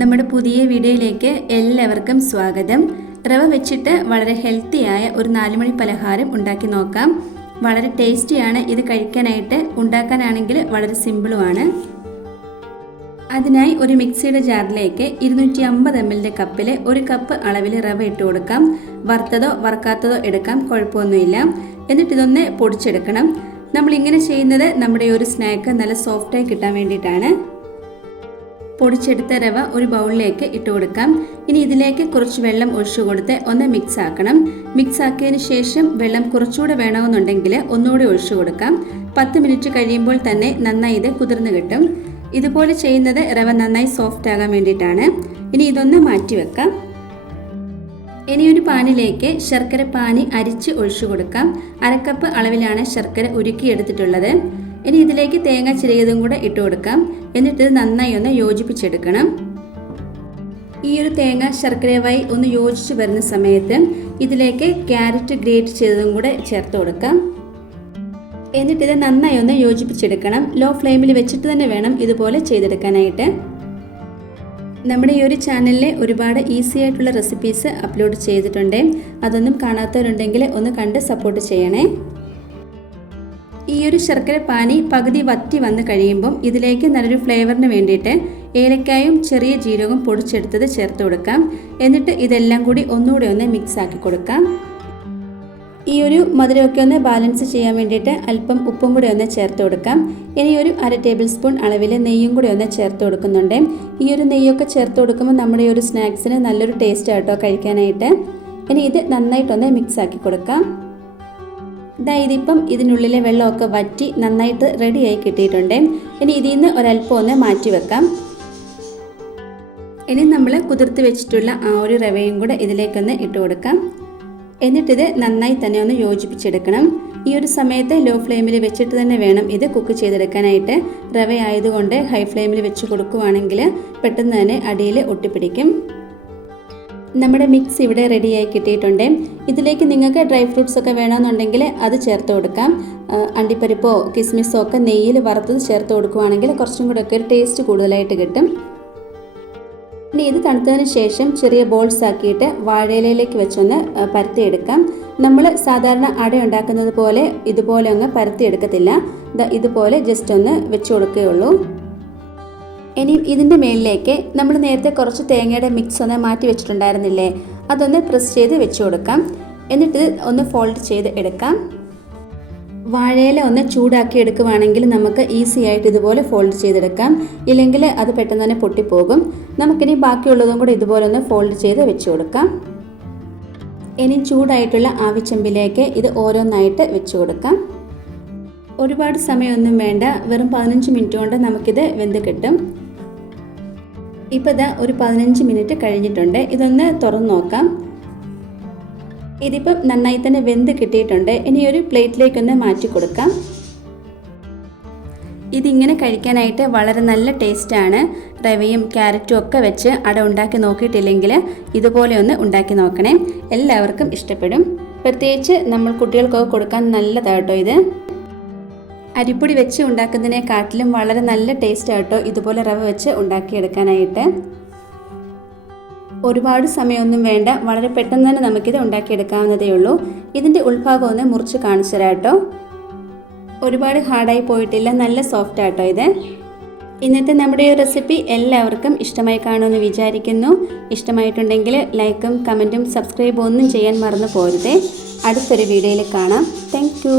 നമ്മുടെ പുതിയ വീഡിയോയിലേക്ക് എല്ലാവർക്കും സ്വാഗതം. റവ വെച്ചിട്ട് വളരെ ഹെൽത്തിയായ ഒരു 4 മണി പലഹാരം ഉണ്ടാക്കി നോക്കാം. വളരെ ടേസ്റ്റിയാണ് ഇത് കഴിക്കാനായിട്ട്. ഉണ്ടാക്കാനാണെങ്കിൽ വളരെ സിമ്പിളുമാണ്. അതിനായി ഒരു മിക്സിയുടെ ജാറിലേക്ക് 250 ml കപ്പിൽ 1 കപ്പ് അളവിൽ റവ ഇട്ട് കൊടുക്കാം. വറുത്തതോ വറുക്കാത്തതോ എടുക്കാം, കുഴപ്പമൊന്നുമില്ല. എന്നിട്ട് ഇതൊന്ന് പൊടിച്ചെടുക്കണം. നമ്മളിങ്ങനെ ചെയ്യുന്നത് നമ്മുടെ ഒരു സ്നാക്ക് നല്ല സോഫ്റ്റായി കിട്ടാൻ വേണ്ടിയിട്ടാണ്. പൊടിച്ചെടുത്ത റവ ഒരു ബൗളിലേക്ക് ഇട്ട് കൊടുക്കാം. ഇനി ഇതിലേക്ക് കുറച്ച് വെള്ളം ഒഴിച്ചു കൊടുത്ത് ഒന്ന് മിക്സ് ആക്കണം. മിക്സ് ആക്കിയതിന് ശേഷം വെള്ളം കുറച്ചുകൂടെ വേണമെന്നുണ്ടെങ്കിൽ ഒന്നുകൂടി ഒഴിച്ചു കൊടുക്കാം. 10 മിനിറ്റ് കഴിയുമ്പോൾ തന്നെ നന്നായി ഇത് കുതിർന്ന് കിട്ടും. ഇതുപോലെ ചെയ്യുന്നത് റവ നന്നായി സോഫ്റ്റ് ആകാൻ വേണ്ടിയിട്ടാണ്. ഇനി ഇതൊന്ന് മാറ്റി വെക്കാം. ഇനി ഒരു പാനിലേക്ക് ശർക്കര പാനി അരിച്ച് ഒഴിച്ചു കൊടുക്കാം. 1/2 കപ്പ് അളവിലാണ് ശർക്കര ഉരുക്കിയെടുത്തിട്ടുള്ളത്. ഇനി ഇതിലേക്ക് തേങ്ങ ചിരകിയതും കൂടെ ഇട്ട് കൊടുക്കാം. എന്നിട്ട് ഇത് നന്നായി ഒന്ന് യോജിപ്പിച്ചെടുക്കണം. ഈ ഒരു തേങ്ങ ശർക്കരയുമായി ഒന്ന് യോജിച്ച് വരുന്ന സമയത്ത് ഇതിലേക്ക് ക്യാരറ്റ് ഗ്രേറ്റ് ചെയ്തതും കൂടെ ചേർത്ത് കൊടുക്കാം. എന്നിട്ട് ഇത് നന്നായി ഒന്ന് യോജിപ്പിച്ചെടുക്കണം. ലോ ഫ്ലെയിമിൽ വെച്ചിട്ട് തന്നെ വേണം ഇതുപോലെ ചെയ്തെടുക്കാനായിട്ട്. നമ്മുടെ ഈ ഒരു ചാനലിൽ ഒരുപാട് ഈസി ആയിട്ടുള്ള റെസിപ്പീസ് അപ്ലോഡ് ചെയ്തിട്ടുണ്ട്. അതൊന്നും കാണാത്തവരുണ്ടെങ്കിൽ ഒന്ന് കണ്ട് സപ്പോർട്ട് ചെയ്യണേ. ഈ ഒരു ശർക്കര പാനി പകുതി വറ്റി വന്ന് കഴിയുമ്പം ഇതിലേക്ക് നല്ലൊരു ഫ്ലേവറിന് വേണ്ടിയിട്ട് ഏലക്കായും ചെറിയ ജീരകവും പൊടിച്ചെടുത്തത് ചേർത്ത് കൊടുക്കാം. എന്നിട്ട് ഇതെല്ലാം കൂടി ഒന്നുകൂടി ഒന്ന് മിക്സ് ആക്കി കൊടുക്കാം. ഈ ഒരു മധുരമൊക്കെ ഒന്ന് ബാലൻസ് ചെയ്യാൻ വേണ്ടിയിട്ട് അല്പം ഉപ്പും കൂടി ഒന്ന് ചേർത്ത് കൊടുക്കാം. ഇനി ഒരു 1/2 ടേബിൾ സ്പൂൺ അളവിൽ നെയ്യും കൂടി ഒന്ന് ചേർത്ത് കൊടുക്കുന്നുണ്ട്. ഈ ഒരു നെയ്യൊക്കെ ചേർത്ത് കൊടുക്കുമ്പോൾ നമ്മുടെ ഈ ഒരു സ്നാക്സിന് നല്ലൊരു ടേസ്റ്റ് ആട്ടോ കഴിക്കാനായിട്ട്. ഇനി ഇത് നന്നായിട്ടൊന്ന് മിക്സ് ആക്കി കൊടുക്കാം. ഇതിപ്പം ഇതിനുള്ളിലെ വെള്ളമൊക്കെ വറ്റി നന്നായിട്ട് റെഡിയായി കിട്ടിയിട്ടുണ്ട്. ഇനി ഇതിൽ നിന്ന് ഒരല്പം ഒന്ന് മാറ്റി വെക്കാം. ഇനി നമ്മൾ കുതിർത്ത് വെച്ചിട്ടുള്ള ആ ഒരു റവയും കൂടെ ഇതിലേക്കൊന്ന് ഇട്ട് കൊടുക്കാം. എന്നിട്ടിത് നന്നായി തന്നെ ഒന്ന് യോജിപ്പിച്ചെടുക്കണം. ഈ ഒരു സമയത്ത് ലോ ഫ്ലെയിമിൽ വെച്ചിട്ട് തന്നെ വേണം ഇത് കുക്ക് ചെയ്തെടുക്കാനായിട്ട്. റവ ആയതുകൊണ്ട് ഹൈ ഫ്ലെയിമിൽ വെച്ച് കൊടുക്കുകയാണെങ്കിൽ പെട്ടെന്ന് തന്നെ അടിയിൽ ഒട്ടിപ്പിടിക്കും. നമ്മുടെ മിക്സ് ഇവിടെ റെഡിയായി കിട്ടിയിട്ടുണ്ട്. ഇതിലേക്ക് നിങ്ങൾക്ക് ഡ്രൈ ഫ്രൂട്ട്സ് ഒക്കെ വേണമെന്നുണ്ടെങ്കിൽ അത് ചേർത്ത് കൊടുക്കാം. അണ്ടിപ്പരിപ്പോ കിസ്മിസോ ഒക്കെ നെയ്യിൽ വറുത്തത് ചേർത്ത് കൊടുക്കുകയാണെങ്കിൽ കുറച്ചും കൂടെ ഒക്കെ ഒരു ടേസ്റ്റ് കൂടുതലായിട്ട് കിട്ടും. ഇനി ഇത് തണുത്തതിന് ശേഷം ചെറിയ ബോൾസ് ആക്കിയിട്ട് വാഴയിലയിലേക്ക് വെച്ചൊന്ന് പരത്തിയെടുക്കാം. നമ്മൾ സാധാരണ അട ഉണ്ടാക്കുന്നത് പോലെ ഇതുപോലെ ഒന്ന് പരത്തിയെടുക്കത്തില്ല. ഇതുപോലെ ജസ്റ്റ് ഒന്ന് വെച്ച് കൊടുക്കുകയുള്ളൂ. ഇനി ഇതിൻ്റെ മേളിലേക്ക് നമ്മൾ നേരത്തെ കുറച്ച് തേങ്ങയുടെ മിക്സ് ഒന്ന് മാറ്റി വെച്ചിട്ടുണ്ടായിരുന്നില്ലേ, അതൊന്ന് പ്രസ് ചെയ്ത് വെച്ച് കൊടുക്കാം. എന്നിട്ട് ഒന്ന് ഫോൾഡ് ചെയ്ത് എടുക്കാം. വാഴയില ഒന്ന് ചൂടാക്കി എടുക്കുകയാണെങ്കിൽ നമുക്ക് ഈസി ആയിട്ട് ഇതുപോലെ ഫോൾഡ് ചെയ്തെടുക്കാം. ഇല്ലെങ്കിൽ അത് പെട്ടെന്ന് തന്നെ പൊട്ടിപ്പോകും. നമുക്കിനി ബാക്കിയുള്ളതും കൂടെ ഇതുപോലെ ഒന്ന് ഫോൾഡ് ചെയ്ത് വെച്ച് കൊടുക്കാം. ഇനി ചൂടായിട്ടുള്ള ആവിച്ചെമ്പിലേക്ക് ഇത് ഓരോന്നായിട്ട് വെച്ച് കൊടുക്കാം. ഒരുപാട് സമയമൊന്നും വേണ്ട, വെറും 15 മിനിറ്റ് കൊണ്ട് നമുക്കിത് വെന്ത് കിട്ടും. ഇപ്പോൾ ഇതാ ഒരു 15 മിനിറ്റ് കഴിഞ്ഞിട്ടുണ്ട്. ഇതൊന്ന് തുറന്ന് നോക്കാം. ഇതിപ്പം നന്നായി തന്നെ വെന്ത് കിട്ടിയിട്ടുണ്ട്. ഇനി ഒരു പ്ലേറ്റിലേക്കൊന്ന് മാറ്റി കൊടുക്കാം. ഇതിങ്ങനെ കഴിക്കാനായിട്ട് വളരെ നല്ല ടേസ്റ്റാണ്. റവയും ക്യാരറ്റും ഒക്കെ വെച്ച് അട ഉണ്ടാക്കി നോക്കിയിട്ടില്ലെങ്കിൽ ഇതുപോലെ ഒന്ന് ഉണ്ടാക്കി നോക്കണേ. എല്ലാവർക്കും ഇഷ്ടപ്പെടും. പ്രത്യേകിച്ച് നമ്മൾ കുട്ടികൾക്കൊക്കെ കൊടുക്കാൻ നല്ലതാട്ടോ ഇത്. അരിപ്പൊടി വെച്ച് ഉണ്ടാക്കുന്നതിനെക്കാട്ടിലും വളരെ നല്ല ടേസ്റ്റ് ആട്ടോ ഇതുപോലെ റവ വെച്ച് ഉണ്ടാക്കിയെടുക്കാനായിട്ട്. ഒരുപാട് സമയമൊന്നും വേണ്ട, വളരെ പെട്ടെന്ന് തന്നെ നമുക്കിത് ഉണ്ടാക്കിയെടുക്കാവുന്നതേ ഉള്ളൂ. ഇതിൻ്റെ ഉൾഭാഗം ഒന്ന് മുറിച്ച് കാണിച്ചു തരാം കേട്ടോ. ഒരുപാട് ഹാർഡായി പോയിട്ടില്ല, നല്ല സോഫ്റ്റ് ആട്ടോ ഇത്. ഇന്നത്തെ നമ്മുടെ ഈ റെസിപ്പി എല്ലാവർക്കും ഇഷ്ടമായി കാണുമെന്ന് വിചാരിക്കുന്നു. ഇഷ്ടമായിട്ടുണ്ടെങ്കിൽ ലൈക്കും കമൻറ്റും സബ്സ്ക്രൈബും ഒന്നും ചെയ്യാൻ മറന്നു പോരുതേ. അടുത്തൊരു വീഡിയോയിൽ കാണാം. Thank you.